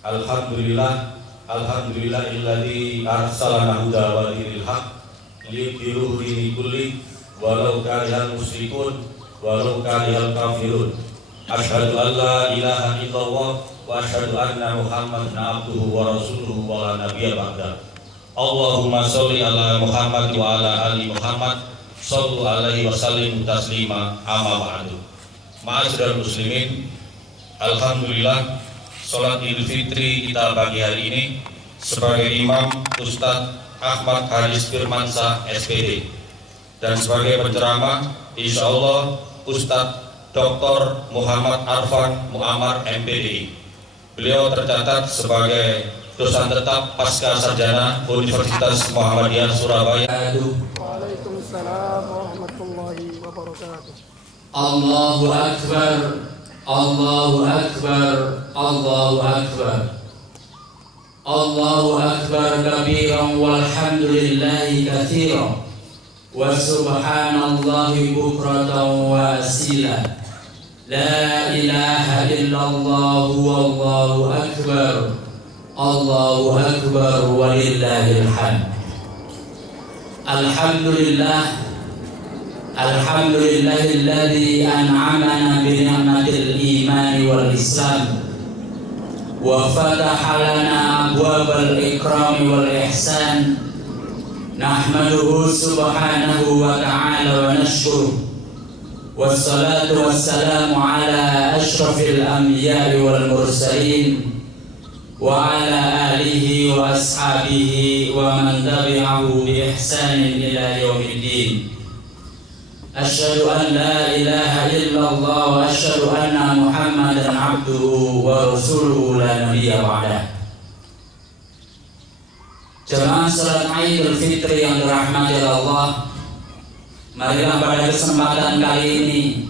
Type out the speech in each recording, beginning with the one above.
Alhamdulillahilladzi arsalana huda wa dinil haq liyudhhirahu dini kulli walau karihal musyrikun walau karihal kafirun. Asyhadu an la ilaha illallah wa asyhadu anna Muhammadan abduhu wa rasuluhu wa la nabiyya ba'da. Allahumma sholli ala Muhammad wa ala ali Muhammad sallu alaihi wa sallim taslima amma ba'du. Ma'asyiral muslimin, alhamdulillah salat Idul Fitri kita pagi hari ini sebagai Imam Ustadz Ahmad Haris Firmansyah SPD, dan sebagai penceramah insyaallah Ustadz Dr. Muhammad Arfan Muammar MPDI. Beliau tercatat sebagai dosen tetap pasca sarjana Universitas Muhammadiyah Surabaya. Waalaikumsalam warahmatullahi wabarakatuh. Allahu Akbar, Allahu Akbar, Allahu Akbar. Allahu Akbar kabiran walhamdulillahi katsiran wa subhanallahi bukratan wa asila. La ilaha illallah wallahu akbar. Allahu akbar walillahil hamd. Alhamdulillah, alhamdulillahilladzi an'amana bi ni'matil iman wal islam wa fataha lana abwabal ikram wal ihsan. Nahmaduhu subhanahu wa ta'ala wa nashkuruh. Wassalatu wassalamu ala ashrafil anbiya'i wal mursalin wa ala alihi wa ashabihi wa man tabi'ahu bi ihsanin ila yaumiddin. Asyhadu an la ilaha illallah wa asyhadu anna Muhammadan abduhu wa rasuluhu la nabiyya ba'dah. Jemaah salat Idul Fitri yang dirahmati Allah, marilah pada kesempatan kali ini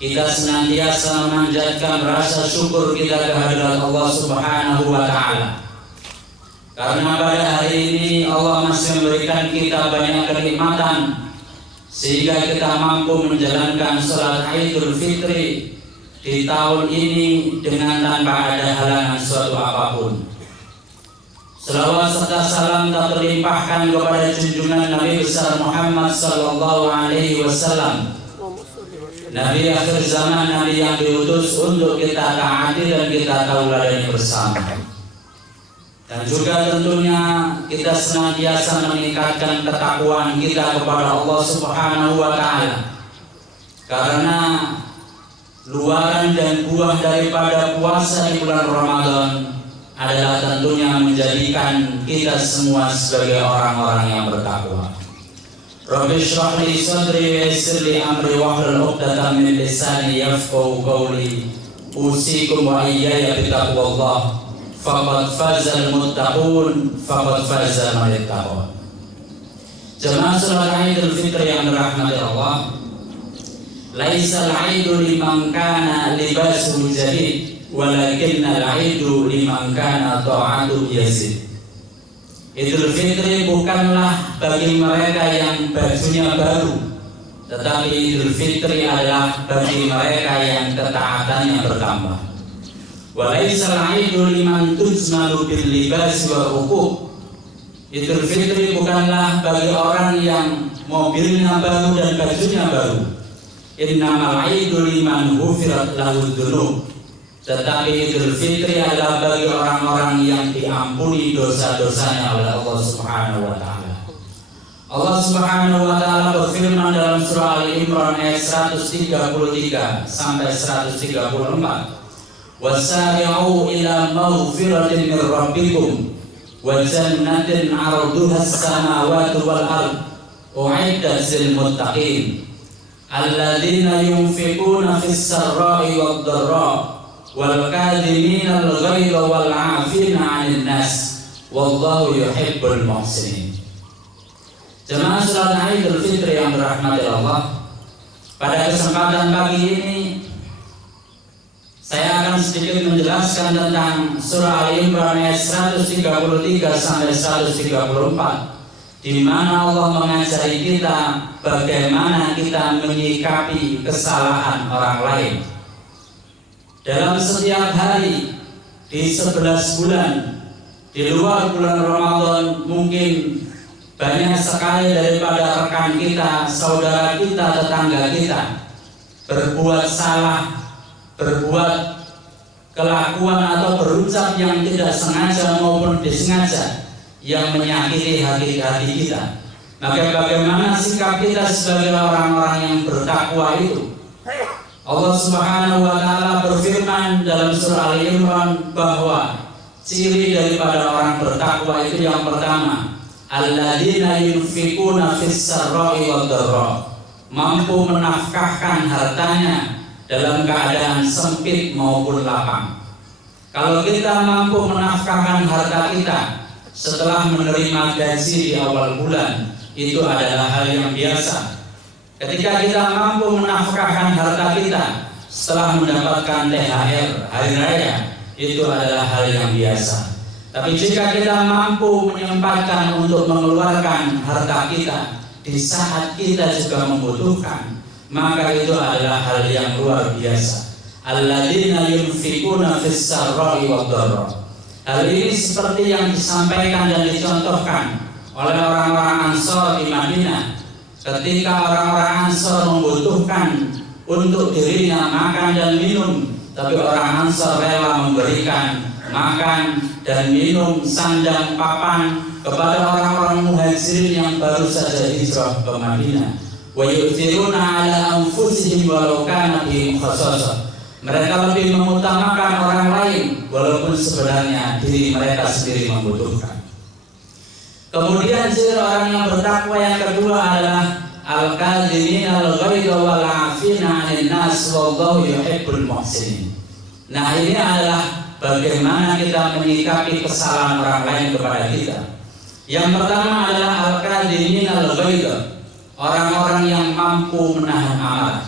kita senantiasa memanjatkan rasa syukur kita kehadirat Allah Subhanahu wa Ta'ala, karena pada hari ini Allah masih memberikan kita banyak kenikmatan sehingga kita mampu menjalankan salat Idul Fitri di tahun ini dengan tanpa ada halangan suatu apapun. Selawat serta salam tak terlimpahkan kepada junjungan Nabi besar Muhammad sallallahu alaihi wasallam, Nabi akhir zaman, Nabi yang diutus untuk kita taati dan kita tauladani bersama. Dan juga tentunya kita senantiasa meningkatkan ketakwaan kita kepada Allah Subhanahu wa Ta'ala, karena luaran dan buah daripada puasa di bulan Ramadan adalah tentunya menjadikan kita semua sebagai orang-orang yang bertakwa. Rabbi shrah li sadri wa yassir li amri wahlul 'uqdatam min lisani yafqahu qawli. Usikum wa iyaya bittaqwallah. Faqad fazal muttaqun, faqad faza man ittaqa. Jemaah salat Idul Fitri yang dirahmati Allah, laisal 'idu liman kana libasuhu jadid walakinnal 'idu liman kana ta'atu yazid. Idul Fitri bukanlah bagi mereka yang bajunya baru, tetapi Idul Fitri adalah bagi mereka yang ketaatannya bertambah. Wa laisal 'idu liman tujmalu bil libas wa rukuh. Idul Fitri bukanlah bagi orang yang mobilnya baru dan bajunya baru. Innamal 'idu liman ghufirat lahu dzunub. Tetapi Idul Fitri adalah bagi orang-orang yang diampuni dosa-dosanya oleh Allah Subhanahu wa Ta'ala. Allah Subhanahu wa Ta'ala berfirman dalam surah Ali Imran ayat 133 sampai 134. Wasari'u ila maghfiratin min rabbikum wa jannatin 'arduha as-samawati wal ardh u'iddat lil muttaqin alladzina yunfiquna fis sarra'i wad dharra wal kadhimina al ghayza wal 'afina 'anil nas wallahu yuhibbul muhsinin. Jemaah salat Idul Fitri yang dirahmati Allah, pada kesempatan pagi ini saya akan sedikit menjelaskan tentang surah Al-Imran ayat 133 sampai 134, di mana Allah mengajari kita bagaimana kita menyikapi kesalahan orang lain. Dalam setiap hari di 11 bulan di luar bulan Ramadan, mungkin banyak sekali daripada rekan kita, saudara kita, tetangga kita berbuat salah, berbuat kelakuan atau berucap yang tidak sengaja maupun disengaja yang menyakiti hati kita. Maka bagaimana sikap kita sebagai orang-orang yang bertakwa itu? Allah Subhanahu wa taala berfirman dalam surah Ali Imran bahwa ciri daripada orang bertakwa itu yang pertama, alladzina yunfikuna fis sarra'i wad dharra, mampu menafkahkan hartanya dalam keadaan sempit maupun lapang. Kalau kita mampu menafkahkan harta kita setelah menerima gaji di awal bulan, itu adalah hal yang biasa. Ketika kita mampu menafkahkan harta kita setelah mendapatkan THR hari raya, itu adalah hal yang biasa. Tapi jika kita mampu menyempatkan untuk mengeluarkan harta kita di saat kita juga membutuhkan, maka itu adalah hal yang luar biasa. Alladzina yunfikuna fis sarra'i wad dharra. Hal ini seperti yang disampaikan dan dicontohkan oleh orang-orang Ansor di Madinah. Ketika orang-orang Ansor membutuhkan untuk dirinya makan dan minum, tapi orang Ansor rela memberikan makan dan minum, sandang, papan kepada orang-orang Muhajirin yang baru saja hijrah ke Madinah. Wa yu'thiruna 'ala anfusihim walau kana bihim khassasah. Mereka lebih mengutamakan orang lain walaupun sebenarnya diri mereka sendiri membutuhkan. Kemudian ciri orang yang bertakwa yang kedua adalah al-kadhimin al-ghaidha wal 'afina 'anil nas wallahu yuhibbul muhsinin. Nah, ini adalah bagaimana kita menyikapi kesalahan orang lain kepada kita. Yang pertama adalah al-kadhimin al-ghaidha, orang-orang yang mampu menahan amarah.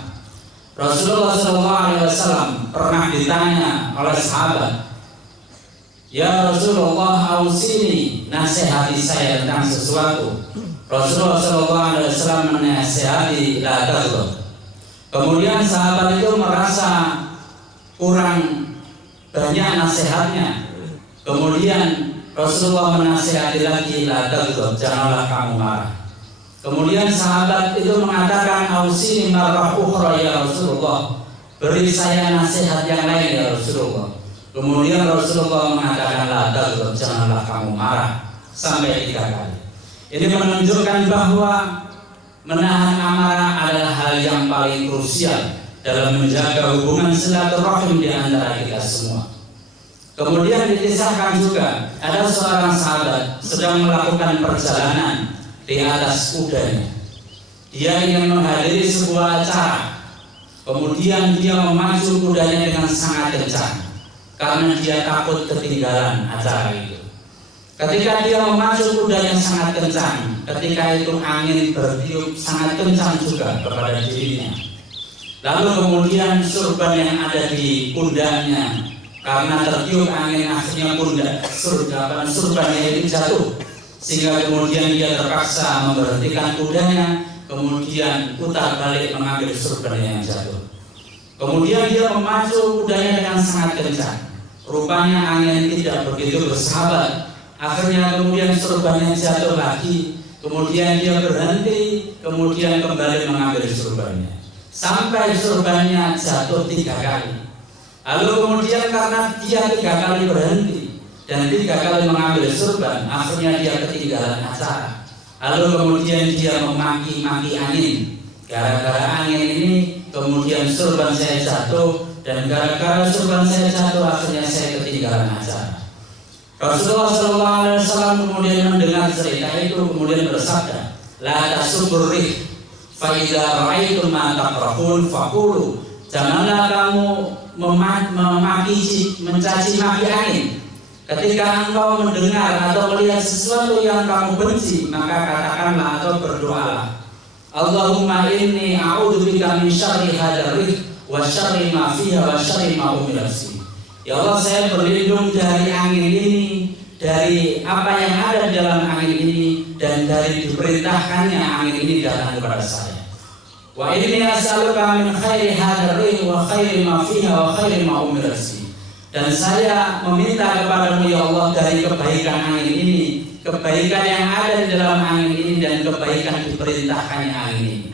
Rasulullah SAW pernah ditanya oleh sahabat, "Ya Rasulullah, ausini, nasihati saya tentang sesuatu." Rasulullah SAW menasihati la taghdab. Kemudian sahabat itu merasa kurang banyak nasihatnya. Kemudian Rasulullah menasihati lagi, la taghdab, janganlah kamu marah. Kemudian sahabat itu mengatakan, ausini marrah ukhra ya Rasulullah, beri saya nasihat yang lain ya Rasulullah. Kemudian Rasulullah mengatakan, la taghdab, janganlah kamu marah, sampai 3 kali. Ini menunjukkan bahwa menahan amarah adalah hal yang paling krusial dalam menjaga hubungan silaturahim di antara kita semua. Kemudian dikisahkan juga ada seorang sahabat sedang melakukan perjalanan di atas kudanya. Dia ingin menghadiri sebuah acara. Kemudian dia memacu kudanya dengan sangat kencang karena dia takut ketinggalan acara itu. Ketika dia memacu kudanya sangat kencang, ketika itu angin bertiup sangat kencang juga kepada dirinya. Lalu kemudian surban yang ada di pundaknya karena tertiup angin, akhirnya surbannya itu jatuh, sehingga kemudian dia terpaksa memberhentikan kudanya, kemudian putar balik mengambil surbannya yang jatuh. Kemudian dia memacu kudanya dengan sangat kencang. Rupanya angin tidak begitu bersahabat. Akhirnya kemudian surbannya jatuh lagi. Kemudian dia berhenti, kemudian kembali mengambil surbannya, sampai surbannya jatuh 3 kali. Lalu kemudian karena dia 3 kali berhenti dan 3 kali mengambil surban, akhirnya dia ketinggalan acara. Lalu kemudian dia memaki-maki angin. Gara-gara angin ini kemudian surban saya jatuh, dan gara-gara surban saya jatuh akhirnya saya ketinggalan acara. Rasulullah SAW kemudian mendengar cerita itu, kemudian bersabda, la tasubur rih fa idza ra'aitum ma taqrahun faqulu, janganlah kamu mencaci maki angin. Ketika engkau mendengar atau melihat sesuatu yang kamu benci, maka katakanlah atau berdoalah, Allahumma inni a'udzubika min syarri hadzal rih wa syarri ma fiha wa syarri ma umirat fi. Ya Allah, saya berlindung dari angin ini, dari apa yang ada di dalam angin ini, dan dari diperintahkannya angin ini datang kepada saya. Wa inni as'aluka min khairi hadzal rih wa khairi ma fiha wa khairi ma umirat fi. Dan saya meminta kepadamu ya Allah dari kebaikan angin ini, kebaikan yang ada di dalam angin ini dan kebaikan diperintahkannya angin ini.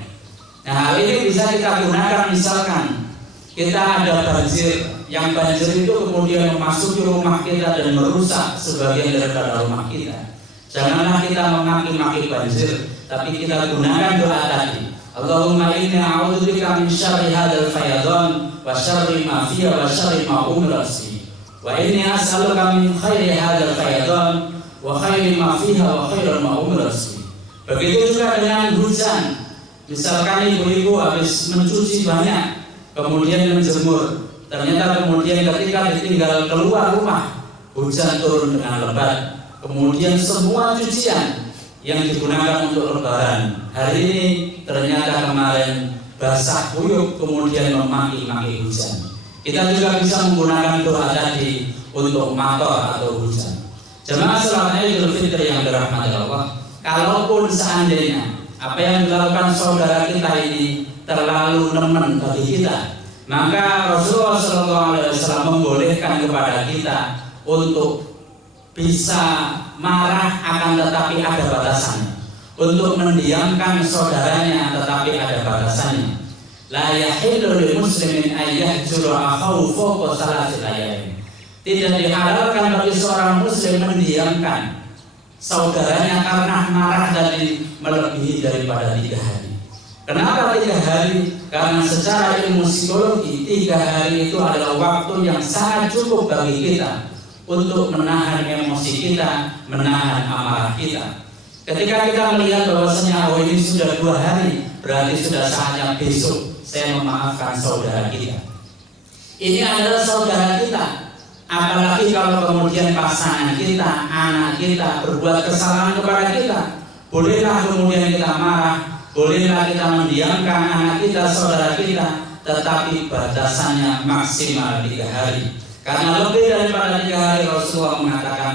Nah, hal ini bisa kita gunakan misalkan kita ada banjir, yang banjir itu kemudian memasuki rumah kita dan merusak sebagian daripada rumah kita. Janganlah kita memaki-maki banjir, tapi kita gunakan doa tadi. Allahumma inni a'udzubika min syarri hadzal fayadan wa syarri ma fiha wa syarri ma umrasi. Wa inni as'aluka min khairi hadzal fayadan wa khairi ma fiha wa khairi ma umrasi. Begitu juga dengan hujan. Misalkan ibu-ibu habis mencuci banyak, kemudian menjemur, ternyata kemudian ketika ditinggal keluar rumah, hujan turun dengan lebat, kemudian semua cucian yang digunakan untuk lebaran hari ini ternyata kemarin basah kuyup, kemudian memaki-maki hujan. Kita juga bisa menggunakan doa tadi untuk mator atau hujan. Jemaah salat Idul Fitri yang dirahmati Allah, kalaupun seandainya apa yang dilakukan saudara kita ini terlalu nemen bagi kita, maka Rasulullah SAW membolehkan kepada kita untuk bisa marah, akan tetapi ada batasannya. Untuk mendiamkan saudaranya, tetapi ada batasannya. La yahillu lil muslimin ay yahjura akhahu fawqa salasil ayamin. Tidak dihalalkan bagi seorang muslim mendiamkan saudaranya karena marah dari melebihi daripada 3 hari. Kenapa 3 hari? Karena secara ilmu psikologi 3 hari itu adalah waktu yang sangat cukup bagi kita untuk menahan emosi kita, menahan amarah kita. Ketika kita melihat bahwasanya ini sudah 2 hari, berarti sudah saatnya besok saya memaafkan saudara kita. Ini adalah saudara kita. Apalagi kalau kemudian pasangan kita, anak kita berbuat kesalahan kepada kita, bolehlah kemudian kita marah, bolehlah kita mendiamkan anak kita, saudara kita, tetapi batasannya maksimal 3 hari. Karena lebih daripada 3 hari Rasulullah mengatakan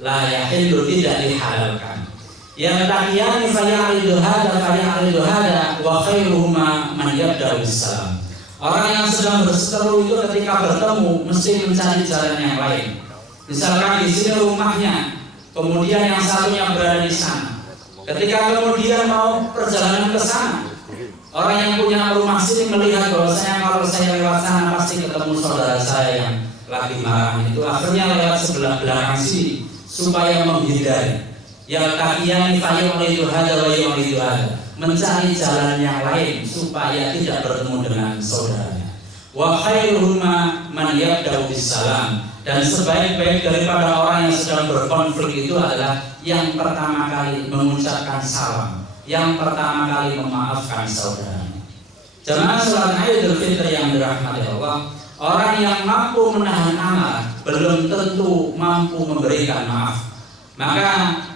la yahillu, tidak dihalalkan. Yang taqiyani faya'ridu hada wa khairuhuma man yabda'u bisalam. Orang yang sedang berseteru itu ketika bertemu mesti mencari jalan yang lain. Misalkan di sini rumahnya, kemudian yang satunya berada di sana. Ketika kemudian mau perjalanan ke sana, orang yang punya rumah sini melihat bahwasanya kalau saya lewat sana pasti ketemu saudara saya yang lagi marah itu, akhirnya lewat sebelah belakang sini supaya menghindari. Yang takiyan fayuridu hada wa yuridu hada, mencari jalan yang lain supaya tidak bertemu dengan saudaranya. Wa khairuhuma man yabda'u bisalam, dan sebaik-baik daripada orang yang sedang berkonflik itu adalah yang pertama kali mengucapkan salam, yang pertama kali memaafkan saudaranya. Jemaah salat Idul Fitri yang dirahmati Allah, orang yang mampu menahan amarah belum tentu mampu memberikan maaf. Maka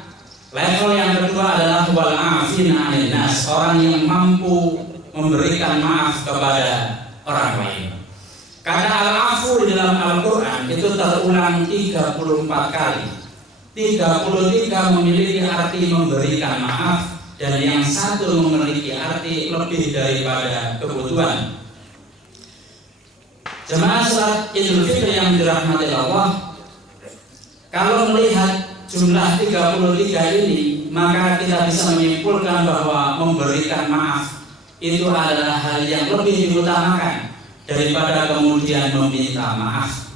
level yang kedua adalah wal afina 'anil nas, orang yang mampu memberikan maaf kepada orang lain. Kata al-afu di dalam Al-Quran itu terulang 34 kali. 33 memiliki arti memberikan maaf, dan yang satu memiliki arti lebih daripada kebutuhan. Jemaah salat Idul Fitri yang dirahmati Allah, kalau melihat jumlah 33 ini, maka kita bisa menyimpulkan bahwa memberikan maaf itu adalah hal yang lebih diutamakan daripada kemudian meminta maaf.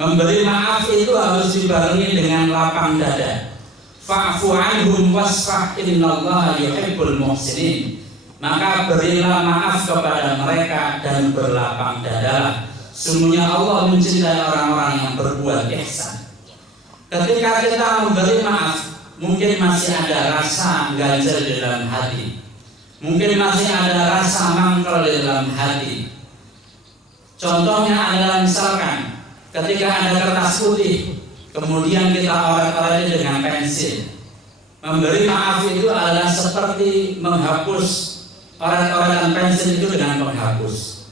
Memberi maaf itu harus dibarengi dengan lapang dada. Fa'fu anhum wasfah innallaha yuhibbul muhsinin. Maka berilah maaf kepada mereka dan berlapang dadalah. Sungguhnya Allah mencintai orang-orang yang berbuat ihsan. Ketika kita memberi maaf, mungkin masih ada rasa ganjel di dalam hati, mungkin masih ada rasa mangkel di dalam hati. Contohnya adalah misalkan ketika ada kertas putih, kemudian kita oret-oretnya dengan pensil. Memberi maaf itu adalah seperti menghapus oret-oretan pensil itu dengan penghapus.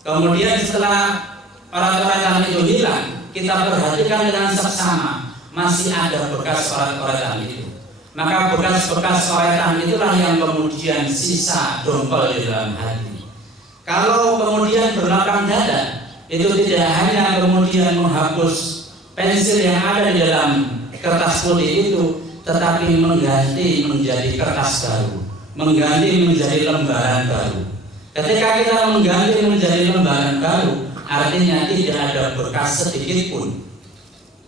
Kemudian setelah oret-oretan itu hilang, kita perhatikan dengan seksama, masih ada bekas oret-oretan itu. Maka bekas-bekas oretan itulah yang kemudian sisa dongkol di dalam hati. Kalau kemudian berlapang dada, itu tidak hanya kemudian menghapus pensil yang ada di dalam kertas putih itu, tetapi mengganti menjadi kertas baru, mengganti menjadi lembaran baru. Ketika kita mengganti menjadi lembaran baru, artinya tidak ada bekas sedikit pun.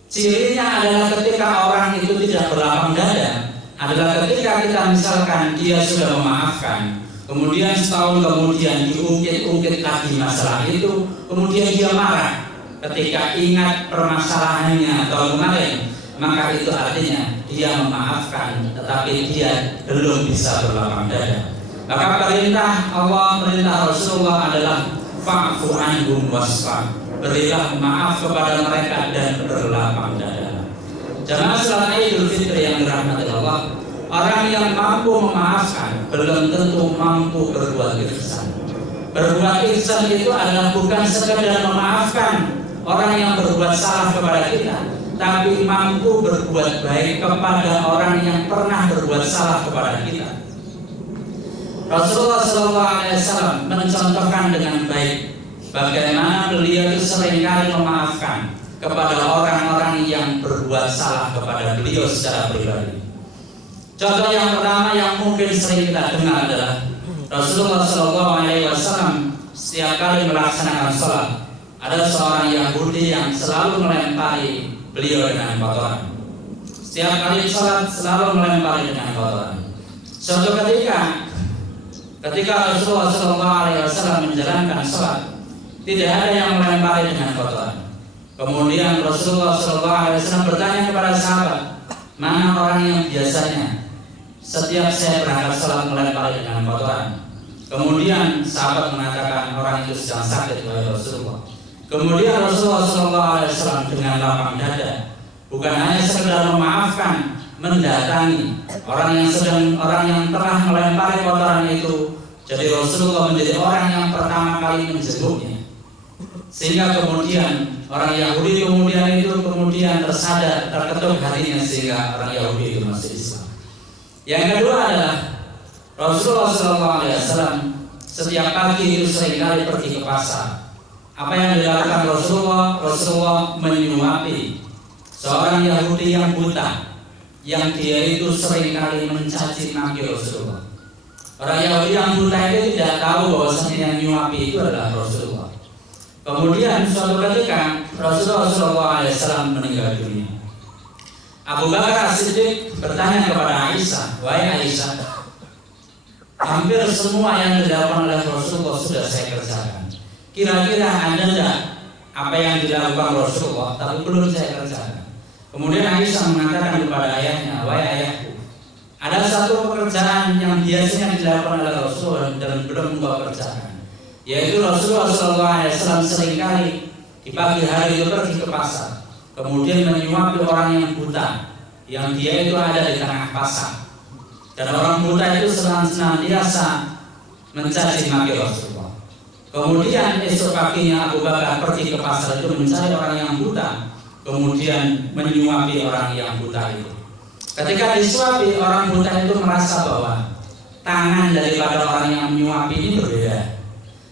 Cirinya adalah ketika orang itu tidak berlapang dada, adalah ketika kita misalkan dia sudah memaafkan, kemudian setahun kemudian diungkit-ungkit lagi masalah itu, kemudian dia marah ketika ingat permasalahannya tahun kemarin, maka itu artinya dia memaafkan, tetapi dia belum bisa berlapang dada. Maka perintah Allah, perintah Rasulullah adalah fa'fu anhum wasfah, berilah maaf kepada mereka dan berlapang dada. Jamaah salat Idul Fitri yang dirahmati Allah, orang yang mampu memaafkan belum tentu mampu berbuat ihsan. Berbuat ihsan itu adalah bukan sekedar memaafkan orang yang berbuat salah kepada kita, tapi mampu berbuat baik kepada orang yang pernah berbuat salah kepada kita. Rasulullah SAW mencontohkan dengan baik bagaimana beliau itu seringkali memaafkan kepada orang-orang yang berbuat salah kepada beliau secara pribadi. Contoh yang pertama yang mungkin sering kita dengar adalah Rasulullah SAW setiap kali melaksanakan sholat, ada seorang Yahudi yang selalu melempari beliau dengan kotoran. Setiap kali sholat selalu melempari dengan kotoran. Suatu ketika Rasulullah SAW menjalankan sholat, tidak ada yang melempari dengan kotoran. Kemudian Rasulullah SAW bertanya kepada sahabat, mana orang yang biasanya setiap saya berangkat sholat melempari dengan kotoran? Kemudian sahabat mengatakan orang itu sedang sakit oleh Rasulullah. Kemudian Rasulullah SAW dengan lapang dada, bukan hanya sekedar memaafkan, mendatangi orang yang telah melempari kotoran itu. Jadi Rasulullah menjadi orang yang pertama kali menjenguknya, sehingga kemudian orang Yahudi kemudian tersadar, terketuk hatinya, sehingga orang Yahudi itu masuk Islam. Yang kedua adalah Rasulullah SAW setiap pagi itu seringkali pergi ke pasar. Apa yang dilakukan Rasulullah menyuapi seorang Yahudi yang buta, yang dia itu seringkali mencaci maki Rasulullah. Orang Yahudi yang buta itu tidak tahu bahwasanya yang menyuapi itu adalah Rasulullah. Kemudian suatu ketika Rasulullah SAW meninggal dunia. Abu Bakar As-Siddiq bertanya kepada Aisyah, wahai Aisyah, hampir semua yang dilakukan oleh Rasulullah sudah saya kerjakan. Kira-kira ada tidak apa yang dilakukan Rasulullah tapi belum saya kerjakan? Kemudian Aisyah mengatakan kepada ayahnya, wahai ayahku, ada satu pekerjaan yang biasanya dilakukan oleh Rasulullah dan belum engkau kerjakan, yaitu Rasulullah SAW seringkali di pagi hari itu pergi ke pasar, kemudian menyuapi orang yang buta, yang dia itu ada di tengah pasar, dan orang buta itu senantiasa mencaci maki Rasulullah. Kemudian esok paginya Abu Bakar pergi ke pasar itu mencari orang yang buta, kemudian menyuapi orang yang buta itu. Ketika disuapi, orang buta itu merasa bahwa tangan daripada orang yang menyuapi ini berbeda,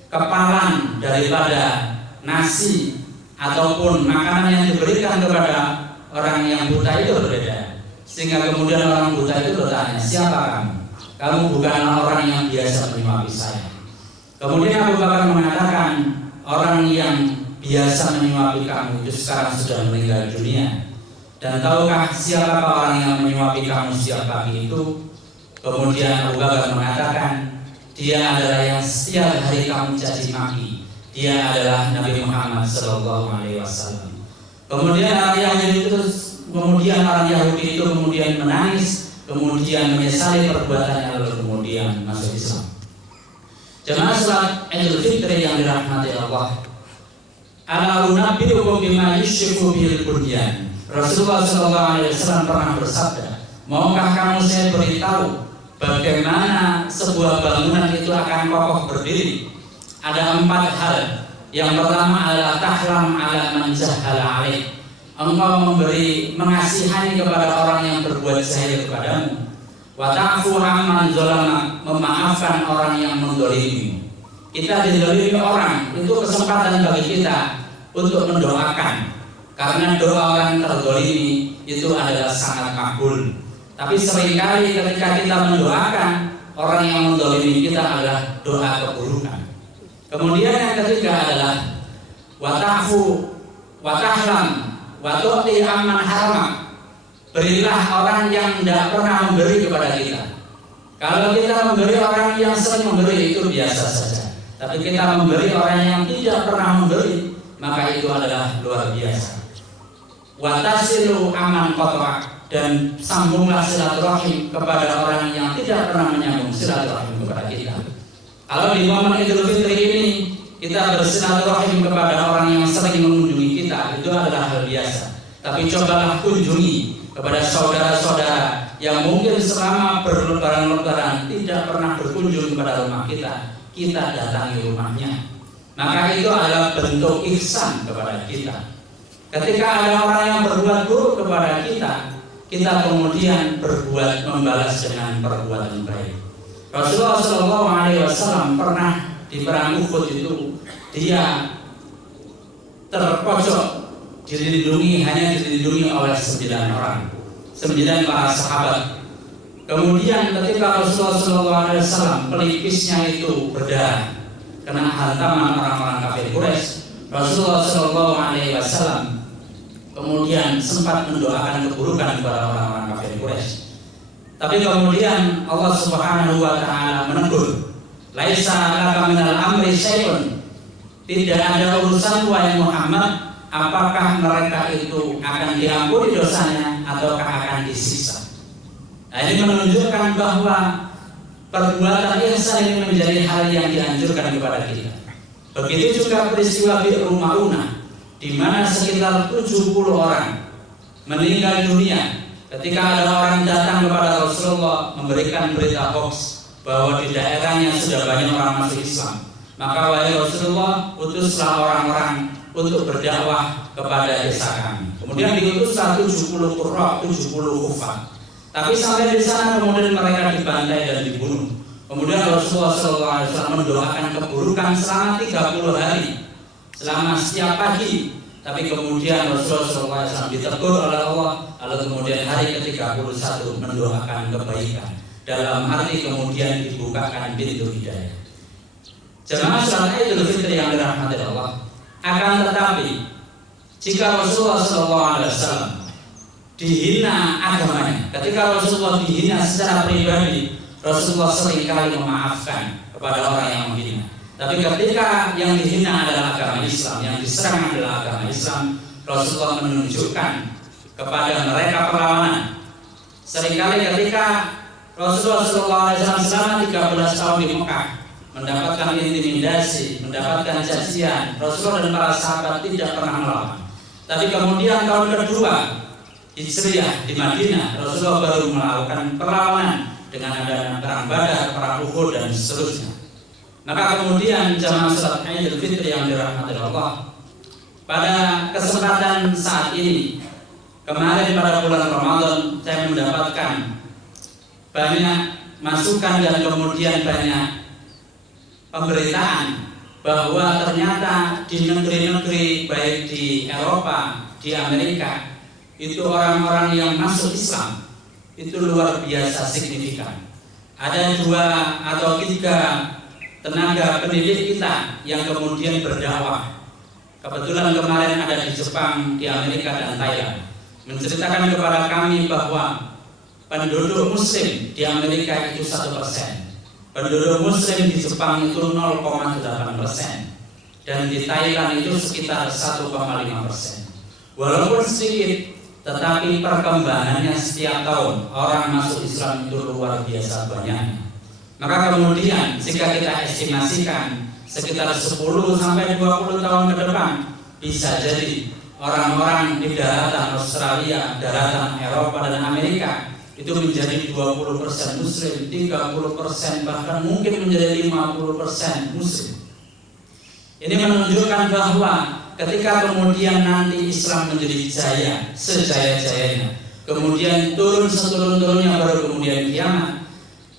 kepalan daripada nasi ataupun makanan yang diberikan kepada orang yang buta itu berbeda. Sehingga kemudian orang buta itu bertanya, siapa kamu? Kamu bukanlah orang yang biasa menyuapi saya. Kemudian Abu Bakar mengatakan, orang yang biasa menyuapi kamu itu sekarang sudah meninggal dunia. Dan tahukah siapa orang yang menyuapi kamu setiap pagi itu? Kemudian Abu Bakar mengatakan, dia adalah yang setiap hari kamu caci maki. Dia adalah Nabi Muhammad SAW. Kemudian orang Yahudi itu kemudian menangis, kemudian menyesali perbuatannya, lalu kemudian masuk Islam. Jemaah salat Idul Fitri yang dirahmati Allah, ala unabbiukum bima yushriku bil bunyan. Rasulullah SAW pernah bersabda, maukah kamu saya beritahu bagaimana sebuah bangunan itu akan kokoh berdiri? Ada 4 hal. Yang pertama adalah tahram ala man jahala alaih, engkau mengasihani kepada orang yang berbuat jahil kepadamu. Wa ta'fu amman zalama, memaafkan orang yang menzalimi. Kita dizalimi orang, itu kesempatan bagi kita untuk mendoakan, karena doa orang terzalimi itu adalah sangat makbul. Tapi seringkali ketika kita mendoakan orang yang menzalimi kita adalah doa keburukan. Kemudian yang ketiga adalah watafu, watahlam, watu'ti amman harama. Berilah orang yang tidak pernah memberi kepada kita. Kalau kita memberi orang yang sering memberi itu biasa saja. Tapi kita memberi orang yang tidak pernah memberi, maka itu adalah luar biasa. Watasilu aman qata'a, dan sambunglah silaturahim kepada orang yang tidak pernah menyambung silaturahim kepada kita. Kalau di momen Idul Fitri ini kita bersilaturahim kepada orang yang sering mengunjungi kita, itu adalah hal biasa. Tapi cobalah kunjungi kepada saudara-saudara yang mungkin selama berlebaran-lebaran tidak pernah berkunjung kepada rumah kita, kita datangi rumahnya. Maka itu adalah bentuk ihsan kepada kita. Ketika ada orang yang berbuat buruk kepada kita, kita kemudian berbuat membalas dengan perbuatan baik. Rasulullah SAW pernah di perang Uhud itu dia terpojok, hanya dilindungi oleh 9 orang, 9 para sahabat. Kemudian ketika Rasulullah SAW pelipisnya itu berdarah kena hantaman orang-orang kafir Quraisy, Rasulullah SAW kemudian sempat mendoakan keburukan kepada orang-orang kafir Quraisy. Tapi kemudian Allah Subhanahu wa taala menegur, "Laisa laka minal amri syai'un." Tidak ada urusan wahai Muhammad, apakah mereka itu akan diampuni dosanya ataukah akan disiksa. Nah, ini menunjukkan bahwa perbuatan ihsan ini menjadi hal yang dianjurkan kepada kita. Begitu juga peristiwa Bi'ru Ma'unah, di mana sekitar 70 orang meninggal dunia ketika ada orang datang kepada Rasulullah memberikan berita hoax bahwa di daerahnya sudah banyak orang masuk Islam. Maka wahai Rasulullah, utuslah orang-orang untuk berdakwah kepada desa kami. Kemudian diutuslah 70 qurra, 70 hufaz. Tapi sampai di sana kemudian mereka dibantai dan dibunuh. Kemudian Rasulullah SAW mendoakan keburukan selama 30 hari, selama setiap pagi. Tapi kemudian Rasulullah SAW ditegur oleh Allah, lalu kemudian hari ke-31 mendoakan kebaikan. Dalam arti kemudian dibukakan pintu hidayah. Jemaah salat Idul Fitri yang dirahmati Allah. Akan tetapi jika Rasulullah SAW dihina agamanya, ketika Rasulullah dihina secara pribadi, Rasulullah seringkali memaafkan kepada orang yang menghina. Tapi ketika yang dihina adalah agama Islam, yang diserang adalah agama Islam, Rasulullah menunjukkan kepada mereka perlawanan. Seringkali ketika Rasulullah SAW selama 13 tahun di Mekah mendapatkan intimidasi, mendapatkan cacian, Rasulullah dan para sahabat tidak pernah melawan. Tapi kemudian tahun kedua Hijriah di Madinah, Rasulullah baru melakukan perlawanan dengan adanya perang Badar, perang Uhud dan seterusnya. Maka kemudian jamaah salat Idul Fitri yang dirahmati Allah, pada kesempatan saat ini, kemarin pada bulan Ramadan saya mendapatkan banyak masukan dan kemudian banyak pemberitaan bahwa ternyata di negeri-negeri baik di Eropa, di Amerika, itu orang-orang yang masuk Islam itu luar biasa signifikan. Ada 2 atau 3 tenaga pendidik kita yang kemudian berdakwah. Kebetulan kemarin ada di Jepang, di Amerika dan Thailand, menceritakan kepada kami bahwa penduduk Muslim di Amerika itu 1%. Penduduk Muslim di Jepang itu 0,8%, dan di Thailand itu sekitar 1,5%. Walaupun sedikit, tetapi perkembangannya setiap tahun orang masuk Islam itu luar biasa banyaknya. Maka kemudian jika kita estimasikan sekitar 10 sampai 20 tahun ke depan, bisa jadi orang-orang di daratan Australia, daratan Eropa dan Amerika itu menjadi 20% Muslim, 30%, bahkan mungkin menjadi 50% Muslim. Ini menunjukkan bahwa ketika kemudian nanti Islam menjadi jaya, sejaya-jayanya, kemudian turun seturun-turunnya baru kemudian kiamat,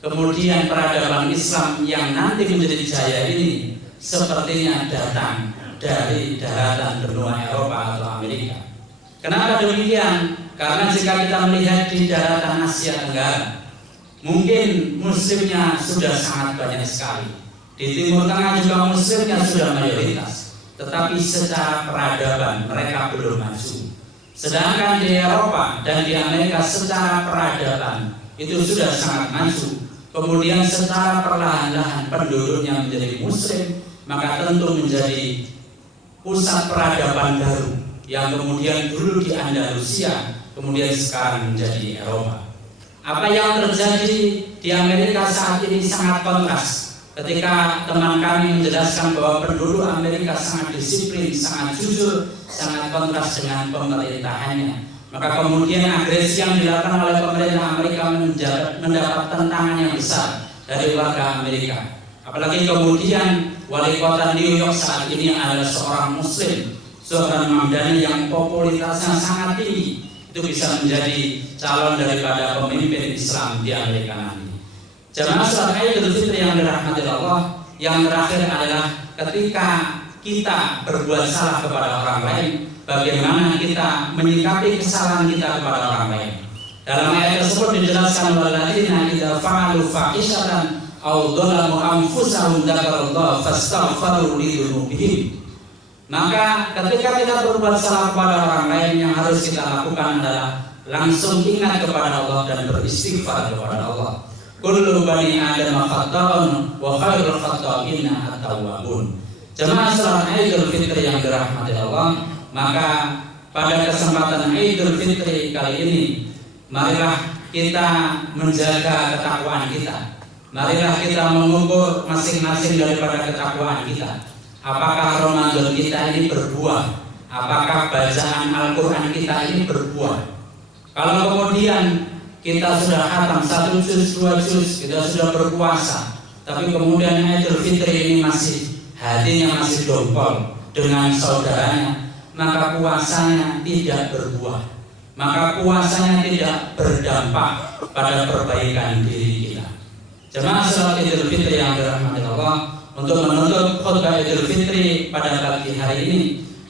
kemudian peradaban Islam yang nanti menjadi jaya ini sepertinya datang dari daratan benua Eropa atau Amerika. Kenapa demikian? Karena jika kita melihat di daratan Asia Tenggara, mungkin muslimnya sudah sangat banyak sekali. Di Timur Tengah juga muslimnya sudah mayoritas, tetapi secara peradaban mereka belum maju. Sedangkan di Eropa dan di Amerika secara peradaban itu sudah sangat maju. Kemudian secara perlahan-lahan penduduknya menjadi muslim, maka tentu menjadi pusat peradaban baru yang kemudian dulu di Andalusia, kemudian sekarang menjadi Eropa. Apa yang terjadi di Amerika saat ini sangat kontras. Ketika teman kami menjelaskan bahwa penduduk Amerika sangat disiplin, sangat jujur, sangat kontras dengan pemerintahannya, maka kemudian agresi yang dilakukan oleh pemerintah Amerika mendapat tentangan yang besar dari warga Amerika. Apalagi kemudian wali kota New York saat ini adalah seorang muslim, seorang Mamdani yang popularitasnya sangat tinggi, itu bisa menjadi calon daripada pemimpin Islam di Amerika nanti. Jamaah salat Idul Fitri yang dirahmati Allah, yang terakhir adalah ketika kita berbuat salah kepada orang lain, bagaimana kita menyikapi kesalahan kita kepada orang lain. Dalam ayat tersebut dijelaskan walladzina idza fa'alu fahishatan aw dzalamu anfusahum dzakarallaha fastaghfaru lidzunubihim. Maka ketika kita berbuat salah kepada orang lain, yang harus kita lakukan adalah langsung ingat kepada Allah dan beristighfar kepada Allah. Kullu bani Adam khata'un wa khairul khata'ina at-tawwabun. Jemaah salat Idul Fitri yang dirahmati Allah, maka pada kesempatan Idul Fitri kali ini, marilah kita menjaga ketakwaan kita. Marilah kita mengukur masing-masing daripada ketakwaan kita. Apakah Ramadan kita ini berbuah? Apakah bacaan Al-Quran kita ini berbuah? Kalau kemudian kita sudah khatam 1 juz, 2 juz, kita sudah berpuasa, tapi kemudian Idul Fitri ini masih hatinya masih dongkol dengan saudaranya, maka puasanya tidak berbuah, maka puasanya tidak berdampak pada perbaikan diri kita. Jemaah salat Idul Fitri yang dirahmati Allah, untuk menutup khutbah Idul Fitri pada pagi hari ini,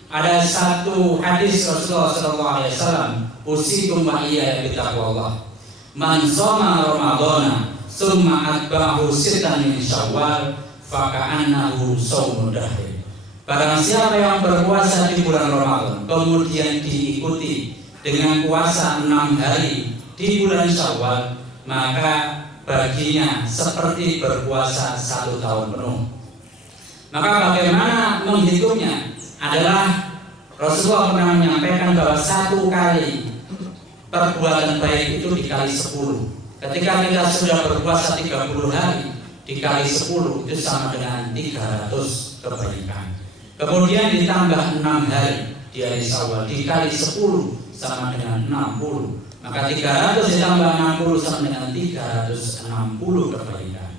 ada satu hadis Rasulullah SAW, usikum wa iyaya bitaqwallah. Man shoma Ramadhana summa atba'ahu sittan min Syawal faka'annahu shaumud dahr. Barang siapa yang berpuasa di bulan Ramadan kemudian diikuti dengan puasa 6 hari di bulan Syawal, maka baginya seperti berpuasa 1 tahun penuh. Maka bagaimana menghitungnya adalah Rasulullah pernah menyampaikan bahwa 1 kali perbuatan baik itu dikali 10. Ketika kita sudah berpuasa 30 hari dikali 10 itu sama dengan 300 kebaikan. Kemudian ditambah 6 hari di hari Syawal dikali 10 sama dengan 60. Maka 300 ditambah 60 sama dengan 360 kebaikan.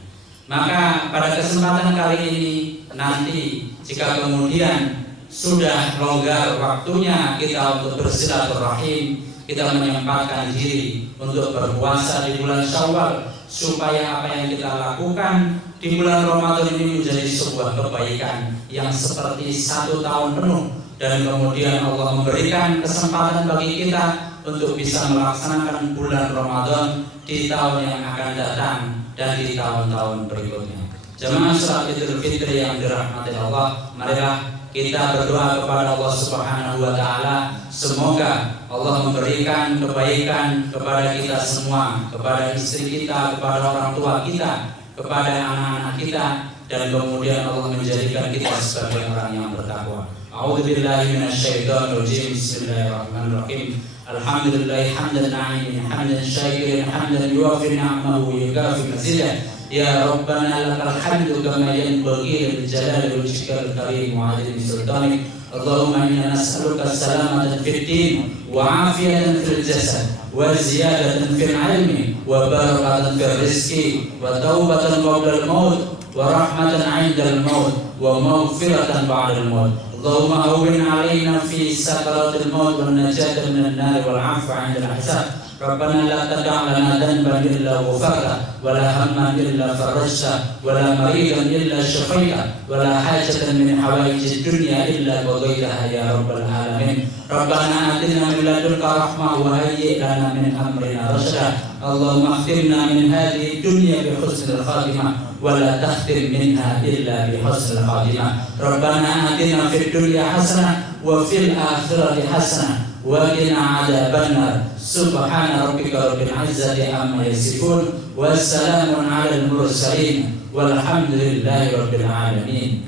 Maka pada kesempatan kali ini nanti jika kemudian sudah longgar waktunya kita untuk bersilaturahim, kita menyempatkan diri untuk berpuasa di bulan Syawal, supaya apa yang kita lakukan di bulan Ramadan ini menjadi sebuah kebaikan yang seperti 1 tahun penuh, dan kemudian Allah memberikan kesempatan bagi kita untuk bisa melaksanakan bulan Ramadan di tahun yang akan datang dan di tahun-tahun berikutnya. Jemaah salat Idul Fitri yang dirahmati Allah, marilah kita berdoa kepada Allah Subhanahu wa taala, semoga Allah memberikan kebaikan kepada kita semua, kepada istri kita, kepada orang tua kita, kepada anak-anak kita, dan kemudian Allah menjadikan kita sebagai orang yang bertakwa. A'udzubillahi minasyaitonir rajim. Bismillahirrahmanirrahim. Alhamdulillahi hamdan na'imin, hamdan syakirin, hamdan yuwafi ni'amahu wa yukafi mazidah. Ya Rabbana lakal hamdu kama yanbaghi li jalali wajhikal karim wa 'azimi sultanik. Allahumma inna nas'aluka salamatan fid din wa 'afiyatan fil jasad wa ziyadatan fil 'ilmi wa barakatan fil rizqi wa taubatan qabla al-maut wa rahmatan 'inda al-maut wa maghfiratan ba'da al-maut. اللهم هون علينا في سكرات الموت والنجاة من النار والعفو عند الحساب. ربنا لا تدع لنا ذنبا إلا غفرته ولا هما إلا فرجته ولا مريضا إلا شفيته ولا حاجة من حوائج الدنيا إلا قضيتها يا رب العالمين. ربنا آتنا من لدنك رحمة وهيئ لنا من أمرنا رشدا. اللهم اختمنا من هذه الدنيا بحسن الخاتمة ولا تختم منها إلا بحسن الخاتمة. ربنا آتنا في الدنيا حسنة وفي الآخرة حسنة وقنا عذاب النار. سبحان ربك رب العزة عما يصفون والسلام على المرسلين والحمد لله رب العالمين.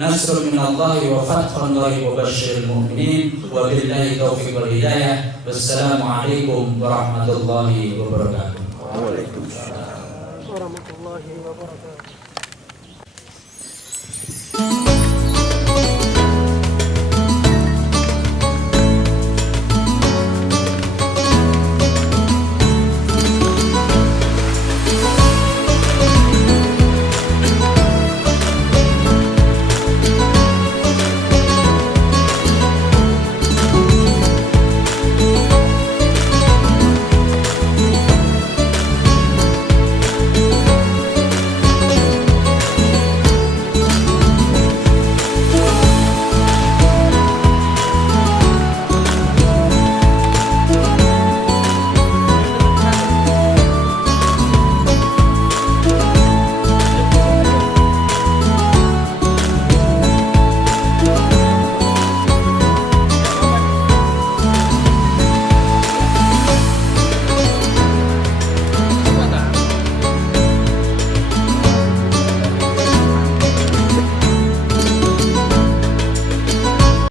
نصر من الله وفتح قريب وبشر المؤمنين وبالله التوفيق والهداية. والسلام عليكم ورحمة الله وبركاته. وعليكم السلام ورحمة الله وبركاته.